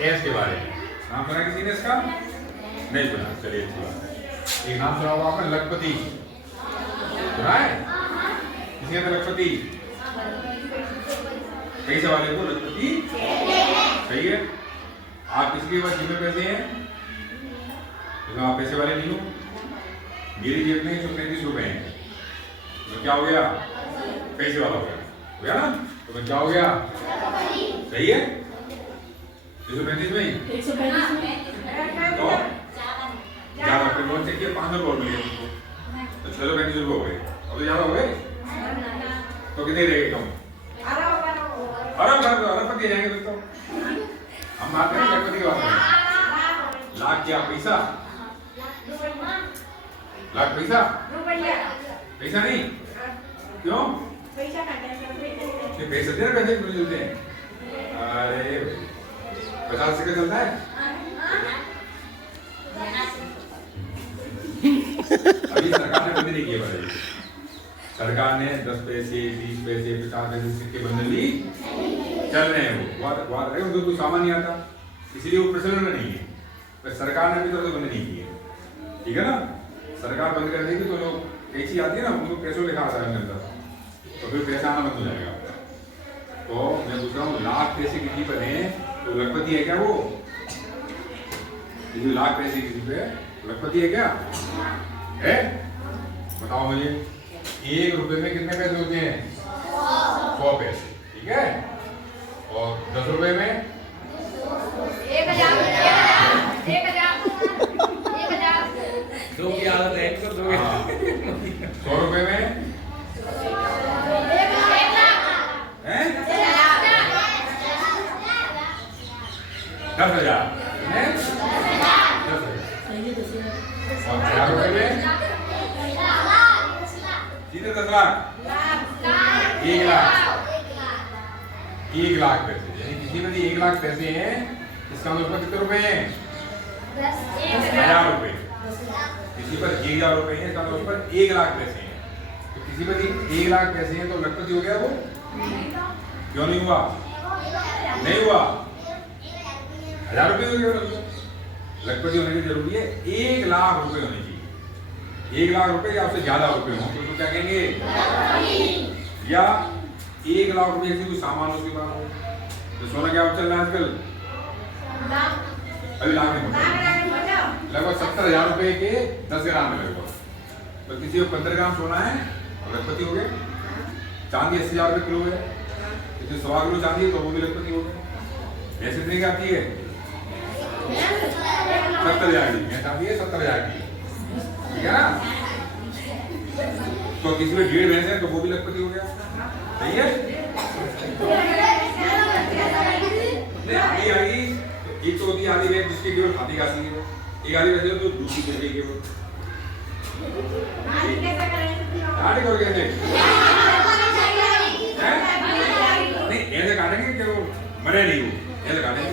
S के बारे में नाम सुना किसी ने इसका? नहीं सुना, चलिए अच्छी बात है। एक नाम सुना होगा आपने, लखपति, सुना है किसी ने? लखपति पैसे वाले को लखपति सही है। आप किसके पास जेब में पैसे हैं? तो आप पैसे वाले नहीं हो। मेरी जेब में 135 रुपए हैं, तो क्या हो गया? पैसे वाला हो गया ना? तो मैं क्या हो गया? सही है। 135 में 135 में तो ज्यादा फिर कौन से किया? 500 रुपये मिले तुमको, तो 635 रुपये हो गए। अब तो ज्यादा हो गए, तो कितने रहेंगे कम? अरबपति जाएंगे दोस्तों। हम बात करें लखपति की बात करें। लाख क्या पैसा? लाख पैसा? पैसा नहीं, क्यों? पैसे देना, पैसे क्यों मिलते हैं? अरे 50 से चलता है। अभी सरकार ने बंद नहीं किए भाई। सरकार ने 10 पैसे 20 पैसे 50 पैसे सिक्के बंद नहीं चल रहे हैं। वो बात है, उनको कोई सामान नहीं आता, इसलिए वो प्रचलन में नहीं है। पर सरकार ने अभी तक बंद नहीं किए, ठीक है ना? सरकार बंद कर देगी तो लोग कैसी आती है ना, उनको पैसों लिखा आता है अंदर, तो फिर पैसा आना बंद हो जाएगा। तो मैं पूछ रहा हूँ, लाख पैसे किसी पर हैं तो लखपति है क्या वो? लाख पैसे किसी पे लखपति है क्या? है? बताओ मुझे। 1 रुपए में कितने पैसे होते हैं? 100 पैसे, ठीक है। और 10 रुपए में 1000 दो की आदत है इनको, दो 100 रुपए में हैं? 10,000 हैं? 10,000 और 1000 रुपए में सीधे 10 लाख, 1 लाख, 1 लाख पैसे। यानी किसी में 1 लाख पैसे हैं, इसका मतलब कितने रुपए हैं? 10,000 रुपए। किसी पर 1,000 रुपए हैं, इसका मतलब पर 1 लाख पैसे हैं। तो किसी पर 1 लाख पैसे हैं तो लखपति हो गया वो? क्यों नहीं हुआ? नहीं हुआ, 1000 रुपए हो गया। लखपति होने की जरूरी है 1 लाख रुपए होने चाहिए। 1 लाख रुपए या उससे ज्यादा रुपए हो तो क्या कहेंगे? या 1 लाख रुपए ऐसी कोई सामान उसके पास हो। तो सोना क्या चल रहा है आजकल? अभी लाख नहीं पहुंचा, लगभग 70,000 रुपए के 10 ग्राम में लगभग। तो किसी को 15 ग्राम सोना है तो लखपति हो गए। चांदी 80,000 रुपए किलो है, किसी 100 किलो चांदी है तो वो भी लखपति हो गए। ऐसे इतनी क्या आती है? 70,000 की चांदी है, 70,000 की, ठीक है ना? तो किसी में 1.5 भैंस है तो वो भी लखपति हो गया, सही है? नहीं आएगी तो एक तो होती है आधी भैंस जिसकी केवल खाती खाती है, एक आधी भैंस तो दूसरी चल रही है केवल। काटे को कैसे? नहीं ऐसे काटेंगे कि वो मरे नहीं, वो ऐसे काटेंगे।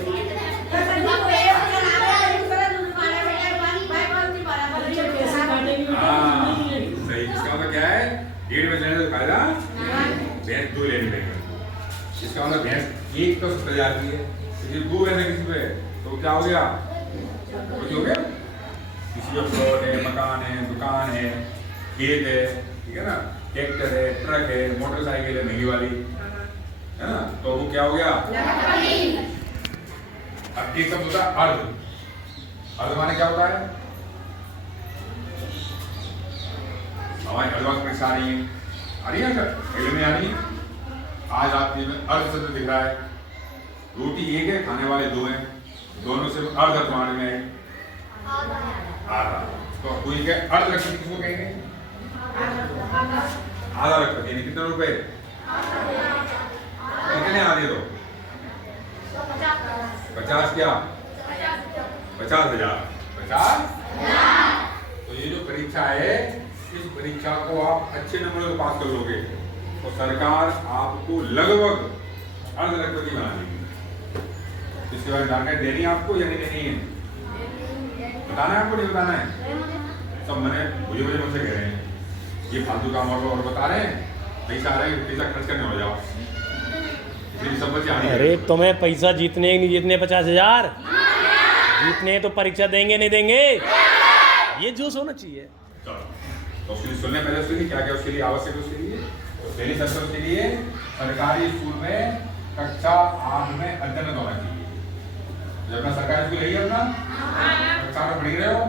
सही, इसका मतलब क्या है? 1.5 में लेने तो फायदा, भैंस 2 लेने पड़ेंगे। इसका मतलब भैंस एक तो 70,000 की है, किसी 2 लेने किसी पे तो क्या हो गया? कुछ हो गया? किसी को प्लॉट है, मकान है, दुकान है, खेत है, ठीक है ना, ट्रैक्टर है, ट्रक है, मोटरसाइकिल है महंगी वाली, है ना, तो वो क्या हो गया? अब एक शब्द होता है अर्ध। अर्ध माने क्या होता है? हमारी एडवांस परीक्षा आ रही है सर, पहले में आ रही है। आज आपके में अर्ध शब्द दिख रहा है। रोटी एक है, खाने वाले 2 हैं, दोनों से अर्ध तुम्हारे में है आधा। तो कोई क्या अर्ध लखपति किसको कहेंगे? आधा लखपति। यानी कितने रुपए? कितने आधे? दो 50 क्या? 50,000। 50। तो ये जो परीक्षा है, इस परीक्षा को आप अच्छे नंबरों से पास कर लोगे तो सरकार आपको लगभग अर्ध लखपति बना देगी। इसके बारे में जानकारी देनी है आपको या नहीं देनी है? बताना है आपको, नहीं बताना है? सब मुझे मुझसे कह रहे हैं ये फालतू काम और बता रहे हैं, पैसा आ रहा है, पैसा खर्च करने हो जाओ। फिर सब बच्चे आने अरे तुम्हें पैसा जीतने नहीं जीतने 50,000 जीतने तो परीक्षा देंगे नहीं देंगे, ये जोश होना चाहिए। चलो, तो उसके लिए सुनने पहले उसके लिए क्या क्या उसके लिए आवश्यक है। उसके लिए तो पहली शर्त उसके लिए सरकारी स्कूल में कक्षा 8 में अध्ययन होना चाहिए। जब अपना सरकारी स्कूल यही है अपना कक्षा 8 में पढ़ रहे हो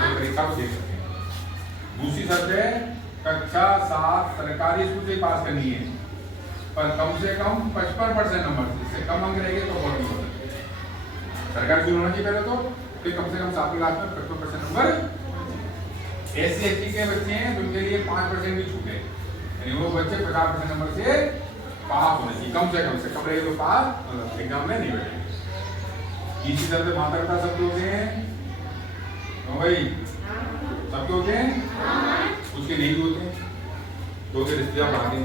तो परीक्षा को दे सकते हैं। दूसरी शर्त है कक्षा 7 सरकारी स्कूल से ही पास करनी है, पर कम से कम 55% नंबर, इससे कम अंक रहेंगे तो बहुत नहीं हो सकते। सरकारी स्कूल होना चाहिए पहले तो, फिर कम से कम 7वीं क्लास में 55% नंबर। ऐसे एसटी के बच्चे हैं तो उनके लिए 5% भी छूट है, यानी वो बच्चे 50% नंबर से पास होने चाहिए, कम से कम रहेगा तो पास एग्जाम में नहीं बैठेंगे। इसी तरह से माता पिता सबके होते हैं तो भाई सबके होते हैं, उसके नहीं होते हैं तो उसके रिश्तेदार बढ़ाते हैं,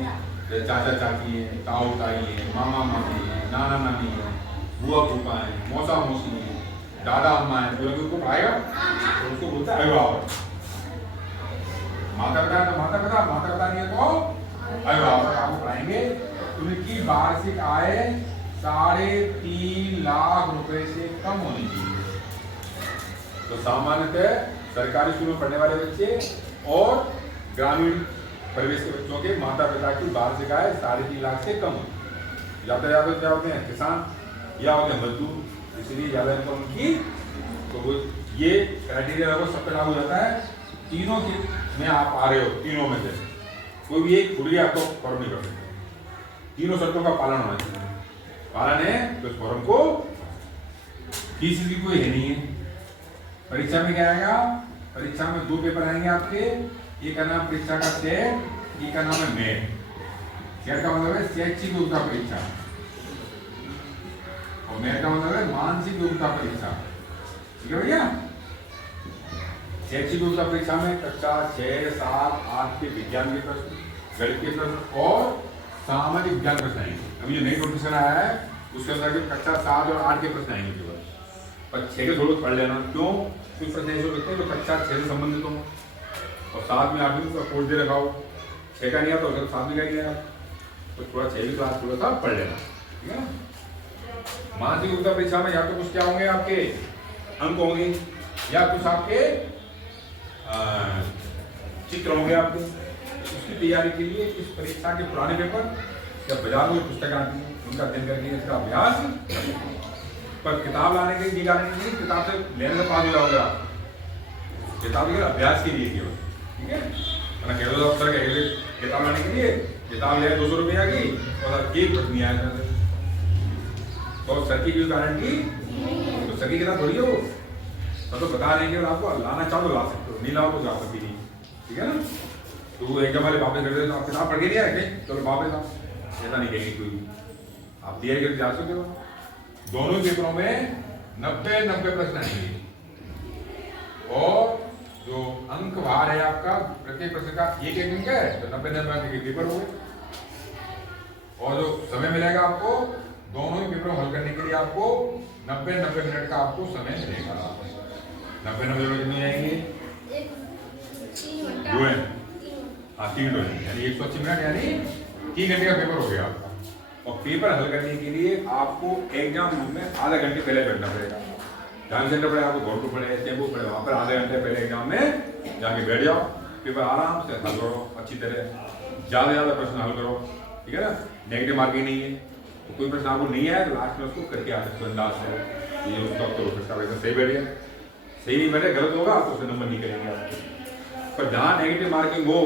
जैसे चाचा चाची है, ताऊ ताई है, मामा मामी है, नाना नानी है, बुआ फूफा है, मौसा मौसी है, दादा अम्मा है, तो उनको पढ़ाएगा तो उसको बोलता है अभिभावक। माता पिता है तो माता पिता नहीं है तो अभिभावक आपको पढ़ाएंगे। उनकी वार्षिक आय 3.5 लाख रुपए से कम होनी चाहिए। तो सामान्यतः सरकारी स्कूल में पढ़ने वाले बच्चे और ग्रामीण परिवेश के बच्चों के माता पिता की वार्षिक आय 3.5 लाख से कम होती। ज्यादा क्या होते हैं किसान या होते हैं मजदूर, इसलिए ज्यादा इनकम उनकी, तो वो ये क्राइटेरिया लगभग सब पे लागू रहता है। तीनों में आप आ रहे हो, तीनों में से कोई भी एक खुद ही आपको फॉर्म नहीं कर सकते, तीनों शर्तों का पालन होना चाहिए। पालन है तो इस फॉर्म को किसी की कोई है नहीं है। परीक्षा में क्या आएगा, परीक्षा में 2 पेपर आएंगे आपके, एक का नाम परीक्षा का सेट, एक का नाम है मेट। सेट का मतलब है शैक्षिक योग्यता परीक्षा और मेट का मतलब है मानसिक योग्यता परीक्षा। ठीक है भैया। शैक्षिक योग्यता परीक्षा में कक्षा 6, 7, 8 के विज्ञान के प्रश्न, गणित के प्रश्न और सामाजिक विज्ञान प्रश्न आएंगे। अभी जो नई नोटिफिकेशन आया है उसके अंदर कक्षा 7 और 8 के प्रश्न आएंगे केवल, पर 6 के थोड़ा पढ़ लेना। क्यों? कुछ प्रश्न ऐसे होते हैं जो कक्षा 6 से संबंधित हो और 7 में 8वीं का कोर्स दे रखा हो, 6 का नहीं आता तो 7वीं का नहीं आया, तो थोड़ा 6वीं क्लास थोड़ा सा पढ़ लेना। ठीक है ना। मानसिक योग्यता परीक्षा में या तो कुछ क्या होंगे आपके अंक होंगे या कुछ आपके चित्र होंगे आपके। उसकी तैयारी के लिए इस परीक्षा के पुराने पेपर या बाजार में पुस्तक आती है उनका अध्ययन करके इसका अभ्यास, पर किताब लाने के लिए लाने के लिए किताब से लेने से पास हो जाओगे आप, किताब के अभ्यास के लिए केवल। ठीक है ना। केवल अफसर के किताब लाने के लिए किताब ले 200 रुपया की और एक प्रश्न नहीं आया तो सर की कोई गारंटी तो सर की किताब थोड़ी है वो, तो बता रहे हैं आपको लाना चाहो तो ला सकते हो, नहीं लाओ तो जा सकती नहीं। ठीक है ना। तो वो एकदम वाले वापस कर देते तो आप किताब पढ़ के नहीं आए चलो वापस आओ, ऐसा नहीं कहेंगे कोई, आप तैयारी करके जा सकते हो। दोनों पेपरों में 90 प्रश्न आएंगे और जो अंक भार है आपका प्रत्येक प्रश्न का एक अंक है तो 90 अंक के पेपर हो गए। और जो समय मिलेगा आपको दोनों ही पेपर हल करने के लिए आपको 90 मिनट का आपको समय मिलेगा। 90 मिनट कितने आएंगे? 2 है, हाँ 3 यानी 180 मिनट यानी 3 घंटे का पेपर हो गया आपका। और पेपर हल करने के लिए आपको एग्जाम रूम में आधा घंटे पहले बैठना पड़ेगा। जहाँ सेंटर पड़े आपको घोटू पड़े टेम्पो पड़े वहाँ पर आधे घंटे पहले एग्जाम में जाके बैठ जाओ, पेपर आराम से हल करो अच्छी तरह, ज़्यादा से ज़्यादा प्रश्न हल करो। ठीक है ना। नेगेटिव मार्किंग नहीं है, तो कोई प्रश्न आपको नहीं आया तो लास्ट में उसको करके आ सकते हो अंदाज से, ये उसका उत्तर हो सकता है। सही बैठ गया, सही नहीं बैठे गलत होगा तो उससे नंबर नहीं करेंगे आपको। पर जहाँ नेगेटिव मार्किंग हो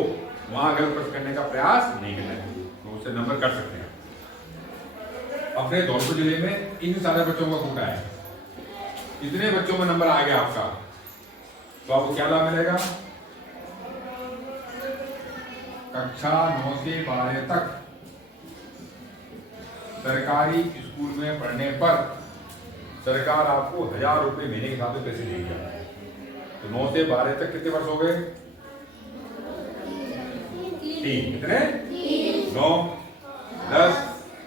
वहाँ गलत प्रश्न करने का प्रयास नहीं करना चाहिए, तो उससे नंबर कट सकते हैं। अपने धौलपुर जिले में इन सारे बच्चों का कोटा है, इतने बच्चों में नंबर आ गया आपका तो आपको क्या लाभ मिलेगा? कक्षा 9 से 12 तक सरकारी स्कूल में पढ़ने पर सरकार आपको 1000 रुपए महीने के हिसाब से पैसे देगी। तो 9 से 12 तक कितने वर्ष हो गए? 3। कितने? 9, 10,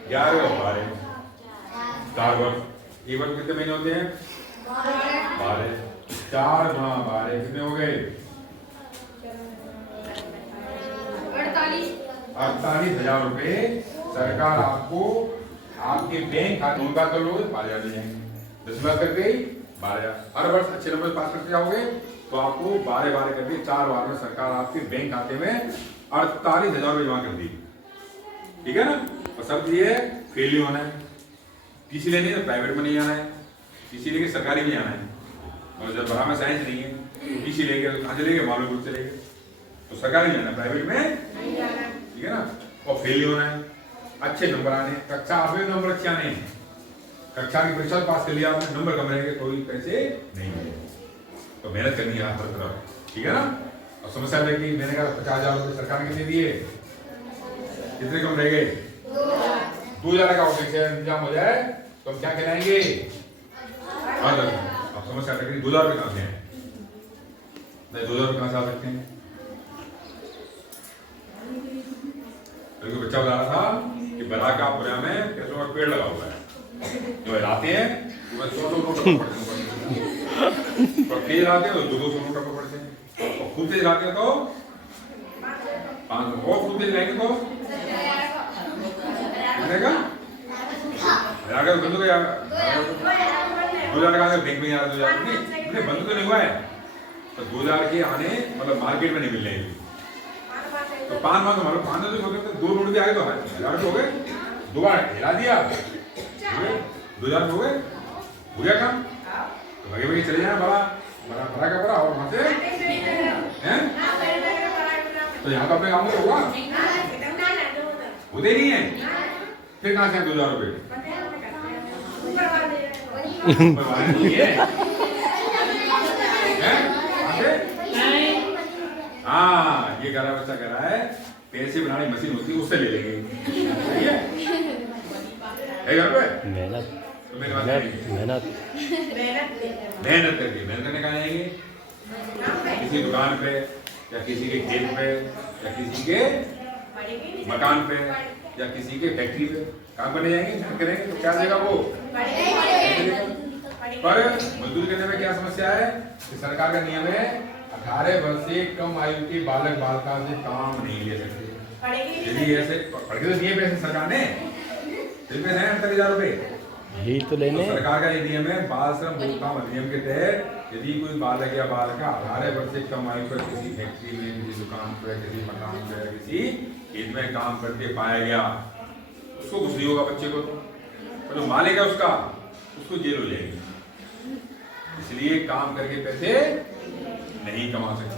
11 और 12, 4 वर्ष। एक वर्ष कितने महीने होते हैं? 12। 4 गुणा 12 कितने हो गए? 48,000 48,000 रुपए सरकार आपको आपके बैंक खाते में बात कर लोगे 12,000 मिल जाएंगे। 10 बार कर गई 12,000। हर वर्ष अच्छे नंबर पास करते जाओगे तो आपको 12 करके 4 बार में सरकार आपके बैंक खाते में 48,000 रुपये जमा कर देगी। ठीक है ना। और सब ये फेल नहीं होना है, किसी लेने तो प्राइवेट में नहीं जाना है, किसी लेके सरकारी में जाना है। और जब बड़ा में साइंस नहीं है तो किसी लेके कहाँ चलेंगे, मालूम चलेंगे, तो सरकारी में जाना है, प्राइवेट में। ठीक है ना। और फेल नहीं होना है, अच्छे नंबर आने। कक्षा आपने नंबर अच्छे आने, कक्षा की परीक्षा पास कर लिया आपने, नंबर कम रहेंगे कोई पैसे नहीं मिलेंगे। तो मेहनत करनी है हर तरफ। ठीक है ना। और समस्या देखी मैंने कहा 50,000 रुपये सरकार ने कितने दिए, कितने कम रह गए, 2,000 का इंतजाम हो जाए तो हम क्या कहलाएंगे। अब समस्या देखी 2,000 रुपये कहाँ से हैं, नहीं 2,000 रुपये कहाँ से आ सकते हैं। तो बच्चा बता रहा था कि बराकापुरा में पैसों का पेड़ लगा हुआ है, जो हिलाते हैं तो 100 नोट पड़ते हैं, और तेज लाते हैं तो 200 नोट पड़ते हैं, और खूब तेज लाते हैं तो 500, और खूब तेज लाएंगे तो कितने का तो बंद हो गया। 2,000 का बैंक में आ रहा, 2,000 नहीं बंद तो नहीं हुआ है, तो 2,000 के आने मतलब मार्केट में नहीं मिल रहे। तो 5 मानो 5 तो 2 नोट भी आ गए तो 1,000 हो गए, 2 बार हिला दिया 2,000 हो गए, हो गया काम। तो भागे भागे चले जाए बड़ा बड़ा का बड़ा, और वहां से हैं तो यहाँ तो अपने काम में हुआ होते नहीं है। फिर कहाँ से 2,000 रुपये हाँ, ये कह रहा बच्चा कह रहा है पैसे बनाने की मशीन होती है उससे ले लेंगे। घर पे मेहनत करके मेहनत करने का जाएंगे, किसी दुकान पे या किसी के खेत पे या किसी के मकान पे या किसी के फैक्ट्री पे काम करने जाएंगे, मेहनत करेंगे तो क्या देगा वो। पर मजदूरी करने में क्या समस्या है कि सरकार का नियम है 18 वर्ष से कम आयु के बालक बालिका से काम नहीं ले सकते। यदि ऐसे पढ़ के तो दिए पैसे सरकार ने, पैसे हैं 48,000 रुपए, यही तो लेने। तो सरकार का ये नियम है बाल श्रम रोकथाम अधिनियम के तहत यदि कोई बालक या बालिका 18 वर्ष से कम आयु पर किसी फैक्ट्री में, किसी दुकान पर, किसी मकान पर, किसी खेत में काम करते पाया गया, उसको कुछ नहीं होगा बच्चे को, तो जो मालिक है उसको जेल हो जाएगी। इसलिए काम करके पैसे नहीं कमा सकते।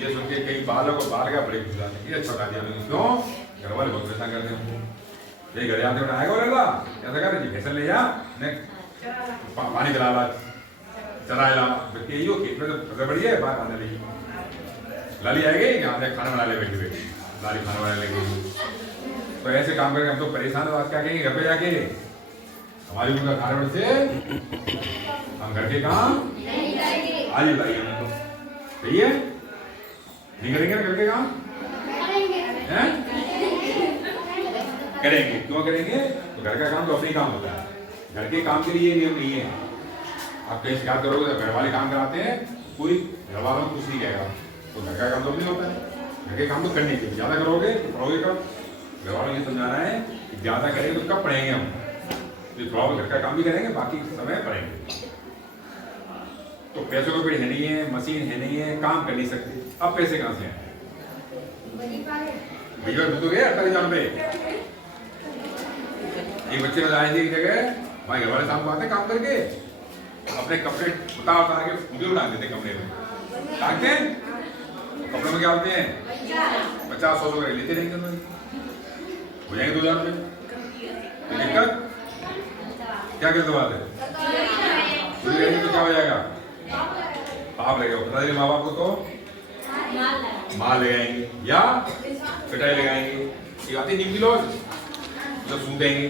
ये सुन के कई बालक और बालिका बड़े खुश जाते हैं, छोटा दिया क्यों, घर वाले बहुत परेशान करते हैं। ये घर जाते आएगा बोलेगा ऐसा कर जी फैसल ले जा, पानी पिला ला, चला ला, बच्चे यो खेत में तो फसल बड़ी है, बाहर आने लगी लाली आएगी, यहाँ से खाना बना ले बैठे बैठे, लाली खाना बनाने लगी। तो ऐसे काम करके हम तो परेशान हो, क्या कहेंगे घर पे जाके हमारी उनका कारण से हम घर के काम आज लाइए तो सही है, नहीं करेंगे ना घर के काम करेंगे। क्यों करेंगे, तो घर का काम तो अपने काम होता है, घर के काम के लिए नियम नहीं है। आप कहीं शिकायत करोगे तो घर वाले काम कराते हैं, कोई घर वालों को कुछ नहीं कहेगा, तो घर का काम तो नहीं होता है। घर के काम तो करने के लिए ज्यादा करोगे तो पढ़ोगे कब, घर वालों को समझाना है कि ज्यादा करेंगे तो कब पढ़ेंगे हम, तो थोड़ा घर का काम भी करेंगे, बाकी समय पढ़ेंगे। तो पैसों का कोई है नहीं है, मशीन है नहीं है, काम कर नहीं सकते, अब पैसे कहाँ से हैं भैया, तो गए 48,000 रुपये। एक बच्चे बताए थे एक जगह, भाई घर वाले शाम को आते काम करके अपने कपड़े उतार के मुझे डाल देते कमरे में, डालते कपड़े में क्या होते हैं 50-100 रुपये लेते नहीं, हो जाएंगे 2,000 रुपये। दिक्कत क्या कहते बात है, तो क्या हो जाएगा, पाप लगेगा। बता देंगे माँ बाप को तो माल लगाएंगे या पिटाई लगाएंगे, ये आते नीम की लॉज तो सूख देंगे,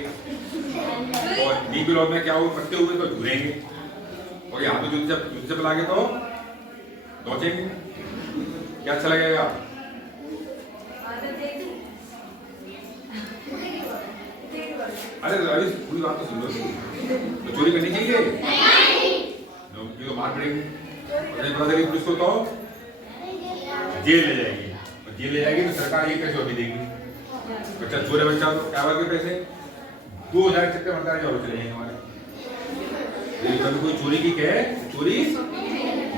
और नीम की लॉज में क्या हो पत्ते हुए तो धुएंगे, और यहाँ तो जूते से पिला के तो धोचेंगे, क्या अच्छा लगेगा। अरे अभी पूरी बात तो सुन लो, तो चोरी करनी चाहिए, ये तो मार पड़ेगी, पता चली पुलिस को तो जेल ले जाएगी, और जेल ले जाएगी तो सरकार ये पैसे अभी देगी। बच्चा चोर है, बच्चा तो क्या के पैसे 2000 चक्कर बनता है और चले जाएंगे हमारे। लेकिन कभी कोई चोरी की कहे चोरी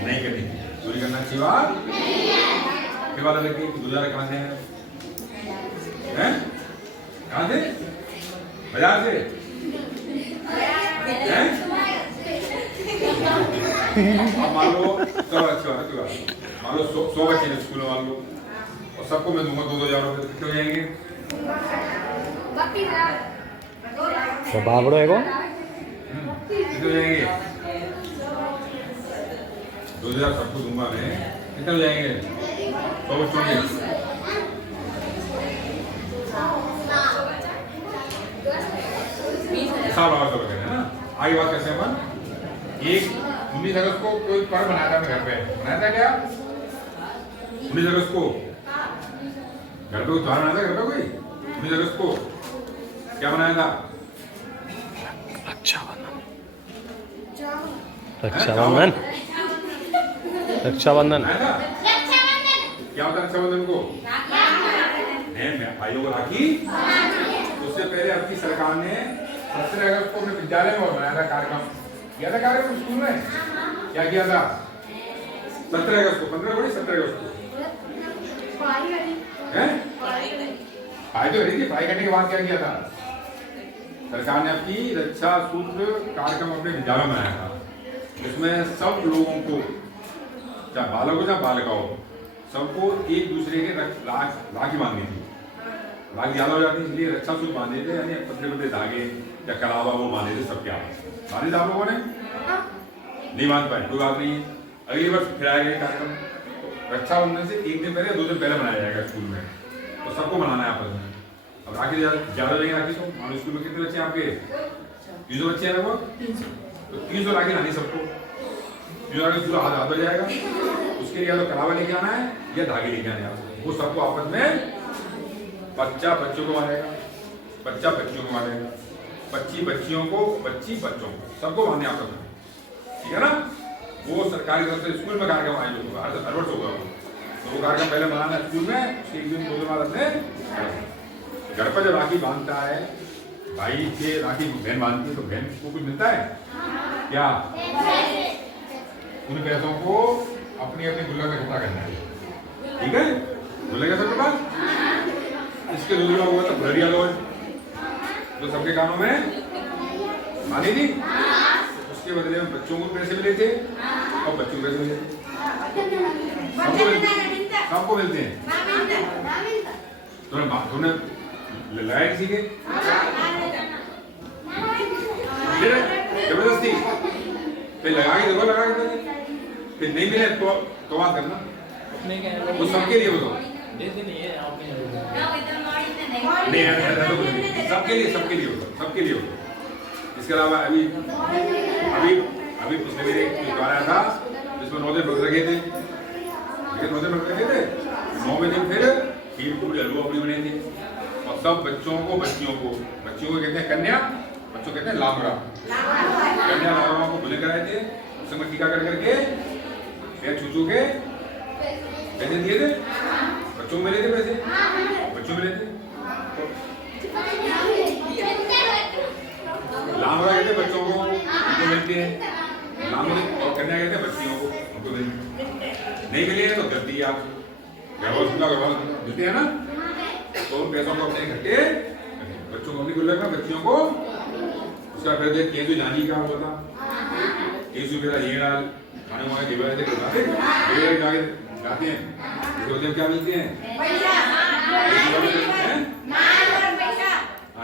नहीं करनी, चोरी करना अच्छी बात क्या बात है कि 2000 कहाँ से हैं? कहाँ से? बाजार से हैं? अब मान लो चलो अच्छा मान लो 100 बच्चे हैं स्कूल में मान लो और सबको मैं दूंगा 2-2 हज़ार रुपये, कितने हो जाएंगे? तो बाबड़ो है को कितने हो जाएंगे? 2000 सबको दूंगा मैं, कितने हो जाएंगे? 100 बच्चों के हिसाब लगा कर है ना। आगे बात कैसे अपन 19 अगस्त को कोई पर्व मनाया था अपने घर पे, मनाया था क्या? 19 अगस्त को घर पे कोई त्योहार मनाया था? घर पे कोई 19 अगस्त को क्या मनाया था? रक्षाबंधन। रक्षाबंधन रक्षाबंधन मनाया था? क्या होता है रक्षाबंधन को? भाइयों को राखी। उससे पहले आपकी सरकार ने 17 अगस्त को अपने विद्यालय में बनाया था कार्यक्रम, किया था कार्यक्रम स्कूल में। क्या किया था 17 अगस्त को? 15 बड़ी 17 अगस्त को पढ़ाई तो करी थी। पढ़ाई करने के बाद क्या किया था? सरकार ने अपनी रक्षा सूत्र कार्यक्रम अपने विद्यालय में बनाया था। इसमें सब लोगों को, चाहे बालक हो चाहे बालिका हो, सबको एक दूसरे के राखी बांधनी थी। राखी ज्यादा हो जाती इसलिए रक्षा सूत्र बांधे थे, यानी पतले धागे या कलावा वो बांधे थे सबके आपस में। बांधे थे आप लोगों ने? नहीं बांध पाए, कोई बात नहीं। अगली वर्ष फिर आएगा कार्यक्रम। रक्षाबंधन से एक दिन पहले या 2 दिन पहले मनाया जाएगा स्कूल में, तो सबको मनाना है आपस में। अब राखी ज्यादा जाएंगे राखी तो मान लो स्कूल में कितने बच्चे हैं आपके? 300 बच्चे हैं लगभग, तो 300 राखी लानी सबको। 300 राखी पूरा हाथ भर जाएगा। उसके लिए या तो कलावा लेके आना है या धागे लेके आने हैं। वो सबको आपस में, बच्चा बच्चों को मारेगा, बच्चा बच्चियों को मारेगा, बच्ची बच्चियों को, बच्ची बच्चों को, सबको मारने आपस में, ठीक है ना। वो सरकारी तरफ से स्कूल में कार्यक्रम आयोजित होगा, हर वर्ष होगा। तो वो कार्यक्रम पहले मनाना है स्कूल में, एक दिन 2 दिन बाद अपने घर पर जब राखी बांधता है भाई के, राखी बहन बांधती है तो बहन को कुछ मिलता है क्या? उन पैसों को अपनी अपनी गुल्लक में इकट्ठा करना है, ठीक है? गुल्लक है सबके पास। इसके दूसरा हुआ था भुलरिया लोग, तो सबके कानों में मानी थी। उसके बदले में बच्चों को पैसे मिले थे और बच्चों को पैसे मिले थे। सबको मिलते हैं। तुमने लगाया किसी के जबरदस्ती फिर लगा के देखो, लगा के फिर नहीं मिले तो बात करना। वो सबके लिए बताओ, नहीं सबके लिए, सबके लिए होगा, सबके लिए होगा। इसके अलावा अभी अभी अभी पिछले मेरे त्योहार आया था जिसमें 9 दिन व्रत रखे थे, 9 दिन व्रत रखे थे। 9वें दिन फिर खीर पूरी हलवा पूरी बने थे और सब बच्चों को, बच्चियों को, बच्चियों को कहते हैं कन्या, बच्चों कहते हैं लामड़ा। कन्या लामड़ा को बुले कराए थे, उसमें टीका कर करके पैर छू के पैसे दिए थे। बच्चों को मिले थे पैसे, बच्चों मिले थे। लामड़ा कहते बच्चों को, उनको मिलते हैं। लामड़ा और कन्या कहते हैं बच्चियों को, उनको नहीं मिले हैं तो गलती आप घर मिलते हैं ना, तो उन पैसों को अपने इकट्ठे, बच्चों को अपनी गुल्लक में, बच्चियों को। उसका फिर केंद्र जानी का होता था, 30 रुपये का ये डाल खाने वाले जाते हैं। उसके क्या मिलते हैं?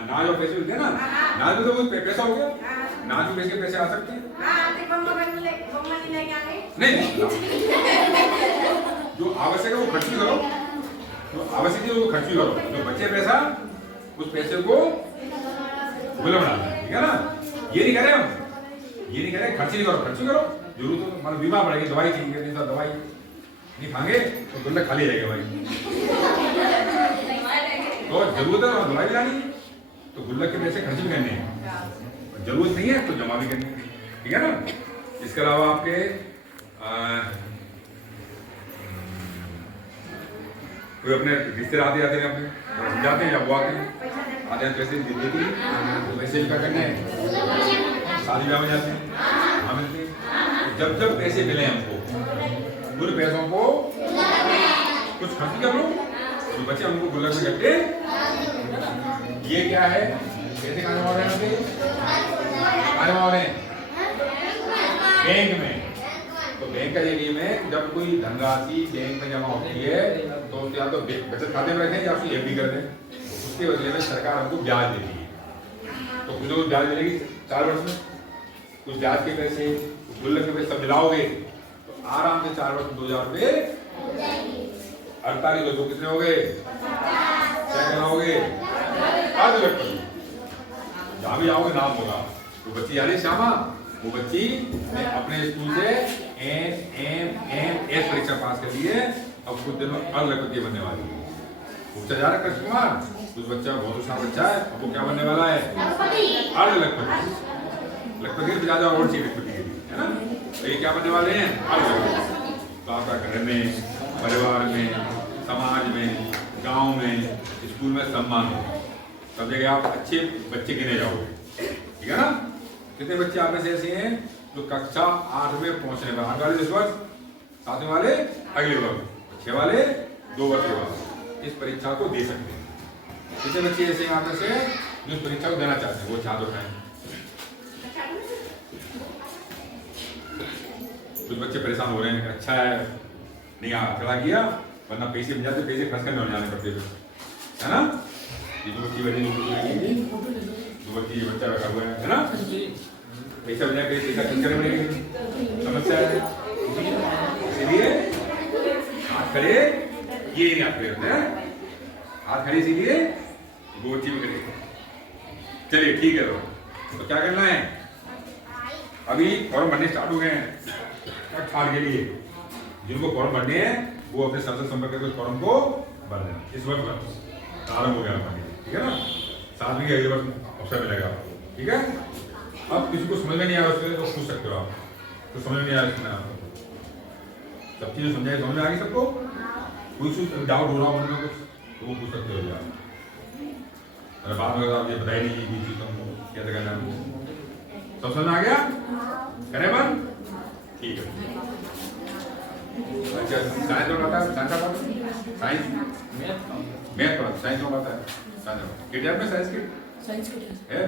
नाज और पैसे मिलते हैं ना। नाज में तो कोई पैसा हो गया, नाज में पैसे आ सकते हैं। नहीं, जो आवश्यक है वो खर्च भी करो, जो आवश्यक है वो खर्च भी करो। जो बचे पैसा उस पैसे को गुल्लक बनाना, ठीक है ना। ये नहीं कह रहे हम, ये नहीं कह रहे खर्च नहीं करो, खर्च भी करो। जरूरत हो मतलब बीमार पड़ेगी, दवाई चाहिए, दवाई नहीं खाएंगे तो गुल्लक खाली रहेगा भाई। तो जरूरत है तो दवाई भी लानी है, तो गुल्लक के पैसे खर्च भी करने हैं। जरूरत नहीं है तो जमा भी करने हैं, ठीक है ना। इसके अलावा आपके कोई अपने रिश्तेदार आते हैं, अपने जाते हैं या वो आते हैं, आधे पैसे देती तो पैसे क्या करने हैं, शादी ब्याह में जाते हैं, वहाँ मिलते हैं। जब जब पैसे मिले हमको उन पैसों को कुछ खर्च कर लो, तो बच्चे हमको गुल्लक में करके। ये क्या है, पैसे कहाँ जमा हो रहे हैं, कहाँ जमा हो रहे हैं, बैंक में। तो बैंक का ये नियम है, जब कोई धनराशि बैंक में जमा होती है तो या तो बचत खाते में रखें या फिर एफडी कर दें। उसके बदले में सरकार हमको ब्याज देती है। तो कुछ लोग ब्याज मिलेगी 4 वर्ष में, कुछ ब्याज के पैसे, कुछ गुल्लक के पैसे सब मिलाओगे तो आराम से 4 वर्ष में 2000 रुपये 48 2 कितने हो गए, क्या कराओगे, अर्ध लक्ष्मी। जहाँ भी आओगे नाम होगा। तो बच्ची आ रही श्यामा, वो बच्ची ने अपने स्कूल से एस परीक्षा पास कर ली है, अब कुछ दिनों अर्ध लक्ष्मी बनने वाली है। पूछा जा रहा है कृष्ण कुमार, कुछ बच्चा बहुत होशियार बच्चा है, अब वो क्या बनने वाला है, अर्ध लक्ष्मी। लक्ष्मी से ज्यादा और चाहिए लक्ष्मी के लिए, है ना। तो ये क्या बनने वाले हैं, अर्ध लक्ष्मी। तो आपका घर में, परिवार में, समाज में, गांव में, स्कूल में सम्मान हो, सब जगह आप अच्छे बच्चे गिने जाओगे, ठीक है ना। कितने बच्चे आप में से ऐसे हैं जो कक्षा 8 में पहुंचने पर, 8 वाले इस वर्ष, 7वें वाले अगले वर्ष, 6 वाले 2 वर्ष के बाद इस परीक्षा को दे सकते हैं। कितने बच्चे ऐसे हैं आप में से जो इस परीक्षा को देना चाहते हैं, वो हाथ उठाएं। कुछ बच्चे परेशान हो रहे हैं, अच्छा है नहीं खड़ा किया, वरना पैसे मिल जाते, पैसे खर्च करने जाने पड़ते है ना। ये दो बच्ची बड़ी, दो बच्ची बच्चा रखा हुआ है ना, पैसा मिल जाए, पैसा खर्च करने पड़ेगी, समस्या है। इसीलिए हाथ खड़े, ये नहीं हाथ खड़े हैं, हाथ खड़े इसीलिए वो बच्ची भी करेगी। चलिए ठीक है, तो क्या करना है, अभी फॉर्म भरने स्टार्ट हो गए हैं छाड़ के लिए। जिनको फॉर्म भरने हैं वो अपने संसद संपर्क करके फॉर्म को भर देना। इस वक्त आरंभ हो गया आपका, ठीक है ना। 7वीं के अगले वर्ष अवसर मिलेगा आपको, ठीक है। अब किसी को समझ में नहीं आया उसके तो पूछ सकते हो आप, तो समझ में नहीं आया इसमें आपको सब चीजें समझाई, समझ में आ गई सबको। कोई डाउट हो रहा हो मन में कुछ तो वो पूछ सकते हो आप। अरे बाद में आप ये बताई नहीं कि चीज तुमको क्या करना है, सब समझ में आ गया, करें बंद, ठीक है। अच्छा साइंस में पता है, साइंस का पता, साइंस मैथ पढ़ा, साइंस में पता है, साइंस में साइंस की साइंस के है।